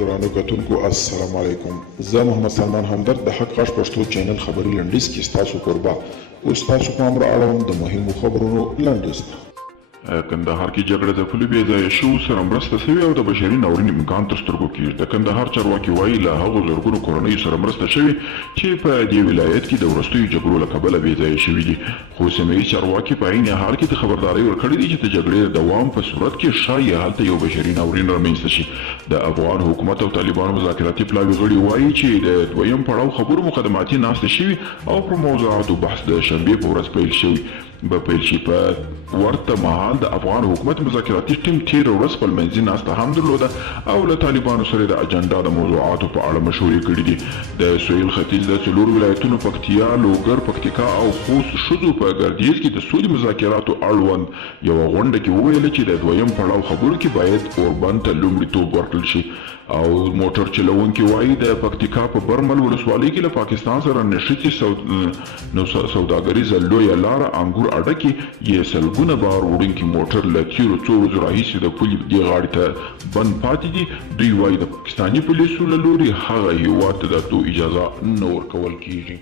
ګرانو کتونکو السلام علیکم. زه محمد سلمان همدرد د حق غږ پښتو چینل خبري لنډیز کې ستاسو کوربه اوس تاسو پام را اړوم د مهمو خبرونو لنډیز ته. کندهار کې جګړه د پولې بې ځایه شوو سره مرسته شوې او د بشري ناورین امکان تر سترګو کېږي. د کندهار چارواکي وایي له هغو زرګونو کورنیو سره مرسته شوې چې په دې ولایت کې د وروستیو جګړو له کبله بې ځایه شوي دي، خو سیمه ییز چارواکي په عین حال کې د خبرداری ورکړې دي چې د جګړې د دوام په صورت کې ښایي هلته یو بشري ناورین رامنځته شي. د افغان حکومت او طالبانو مذاکراتي پلاوي غړي وایي چې د دویم پړاو خبرو مقدماتي ناستې شوي او پر موضوعاتو بحث د شنبې په ورځ پیل شوی به پیل شي. په ورته مهال د افغان حکومت مذاکراتي ټیم تېره ورځ خپل منځي ناسته هم درلوده او له طالبانو سره د اجنډا د موضوعاتو په اړه مشورې کړي دي. د سویل ختیځ د څلورو ولایتونو پکتیا، لوګر، پکتیکا او خوست ښځو په ګردیز کې د سولې مذاکراتو اړوند یوه غونډه کې وویل چې د دویم پړاو خبرو کې باید اوربند ته لومړیتوب ورکړل شي. او موټر چلوونکي وایي د پکتیکا په برمل ولسوالۍ کې له پاکستان سره نښتې سوداګریزه لویه لاره انګور اډه کې یې سلګونه بار وړونکي موټر له تېرو څو ورځو راهیسې د پولې دې غاړې ته بند پاتې دي. دوی وایي د پاکستاني پولیسو له لوري هغه هېواد ته د تلو اجازه نه ورکول کېږي.